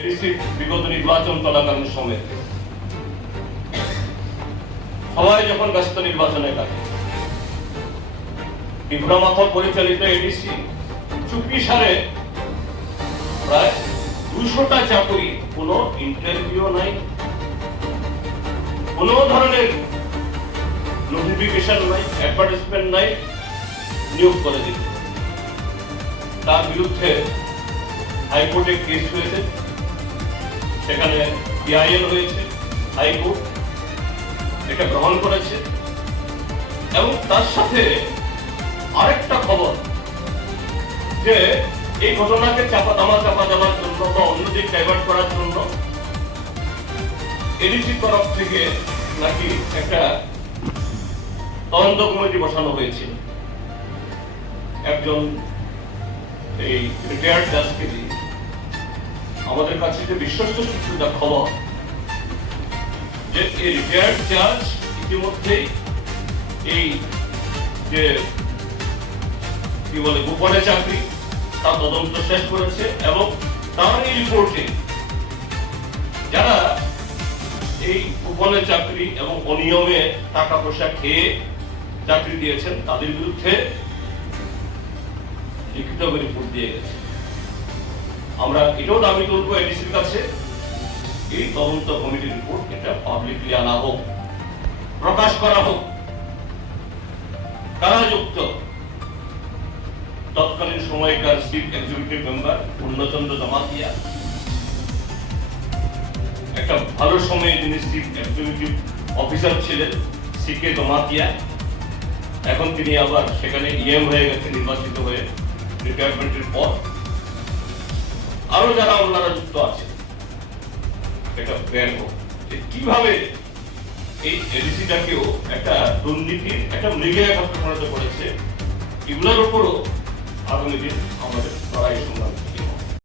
ADC বিগত নির্বাচন চলাকালীন সময়ে সবাই যখন ব্যস্ত নির্বাচনের কাজে, বিভ্রমাথর পরিচালিত এডিসি চুপি সারে প্রায় 200টা চাকরি, কোনো ইন্টারভিউ নাই, কোনো ধরনের নোটিফিকেশন নাই, অ্যাডভার্টাইজমেন্ট নাই, নিয়োগ করে দিল। তার বিরুদ্ধে হাইকোর্টে কেস হয়েছে, সেখানে পিআইএল হয়েছে, হাইকোর্ট এটা গ্রহণ করেছে। এবং তার সাথে আরেকটা খবর যে এই ঘটনাকে চাপা দেওয়ার জন্য বা অন্যদিক ডাইভার্ট করার জন্য এডিসি তরফ থেকে নাকি একটা তদন্ত কমিটি বসানো হয়েছিল একজন এই রিটায়ার্ড জাজকে দিয়ে। আমাদের কাছে যে বিশ্বস্ত সূত্রটা খবর যে এই রিটায়ার্ড জাজ ইতিমধ্যেই এই যে কি বলে গোপনে চাকরি তার তদন্ত শেষ করেছে এবং তার এই রিপোর্টে যারা এই গোপনে চাকরি এবং অনিয়মে টাকা পয়সা খেয়ে চাকরি দিয়েছেন তাদের বিরুদ্ধে লিখিত রিপোর্ট দিয়ে গেছে। আমরা এটাও দাবি করবো এডিসির কাছে এই তদন্ত কমিটির রিপোর্ট এটা পাবলিকলি আনা হোক, প্রকাশ করা হোক। কারা যুক্ত? তৎকালীন সময়কার চিফ এক্সিকিউটিভ মেম্বার পূর্ণচন্দ্র জমাতিয়া, একটা ভালো সময়ে যিনি চিফ এক্সিকিউটিভ অফিসার ছিলেন সিকে জমাতিয়া, এখন তিনি আবার সেখানে ইএম হয়ে গেছে নির্বাচিত হয়ে রিটায়ারমেন্টের পর। আরো যারা ওনারা যুক্ত আছে, এটা ব্যান হোক যে কিভাবে এই এডিসিটাকেও একটা দুর্নীতির একটা মৃগের একাত্ম করেছে, এগুলোর উপরও আগামী দিন আমাদের লড়াই সংগ্রাম